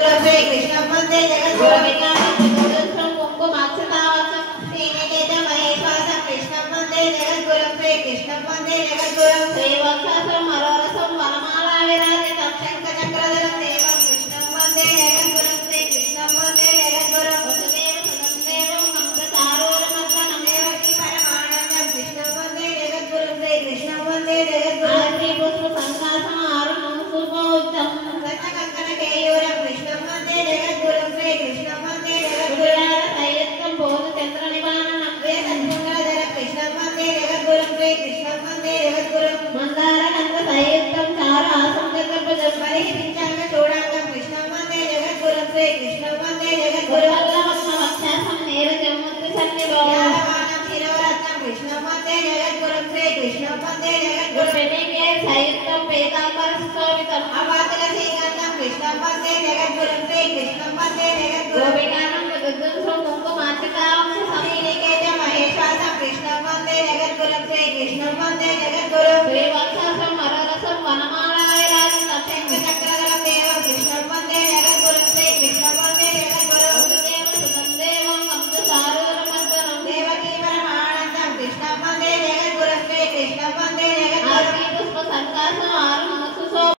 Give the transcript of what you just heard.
कृष्ण वंदे जगद्गुरु विज्ञानं कुंकुमाक्षतावचं श्रीनिकेतन महेश्वासं कृष्ण वंदे जगद्गुरु श्री कृष्ण वंदे जगद्गुरु श्रीवत्सं मरोरसं वनमाला विराजितं शंखचक्रधरं देवं कृष्ण वंदे जगद्गुरु श्री कृष्ण वंदे जगद्गुरु वसुदेव सुतदेवं मंगलचारुरमर्दनं देवकी परमानन्दं कृष्ण वंदे जगद्गुरु श्री कृष्ण वंदे जगद्गुरु श्री पुष्प संकासमारुणं सुभोज्जं रत्नकंकणकेयूरं कृष्ण वंदे जगद्गुरु श्री कृष्ण वंदे जगद्गुरु सैय्यदं बोधचन्द्रनिवारणं वेदमङ्गलधर कृष्ण वंदे जगद्गुरु श्री कृष्ण वंदे जगद्गुरु मंदारगन्ध सैय्यदं चारुहासं चतुर्भुजं परिहितं चूडाङ्गं कृष्ण वंदे जगद्गुरु श्री कृष्ण वंदे जगद्गुरु वल्लभस्मवक्षासं नीरजमुद्रिसन्निभं यादवानं शिरोरत्नं कृष्ण वंदे जगद्गुरु श्री कृष्ण वंदे जगद्गुरु प्रणीके सैय्यदं वेदान्तरशोभितं अवातलसीगन्धं कृष्ण वंदे जगद्गुरु श्री कृष्ण वंदे जगद्गुरु गोपिकानं मधुद्वंसं कुंकुमार्चितां श्रीनिकेतन महेश्वासं कृष्ण वंदे जगद्गुरु श्री कृष्ण वंदे जगद्गुरु श्रीवत्सं मरोरसं वनमाला विराजितं शंखचक्र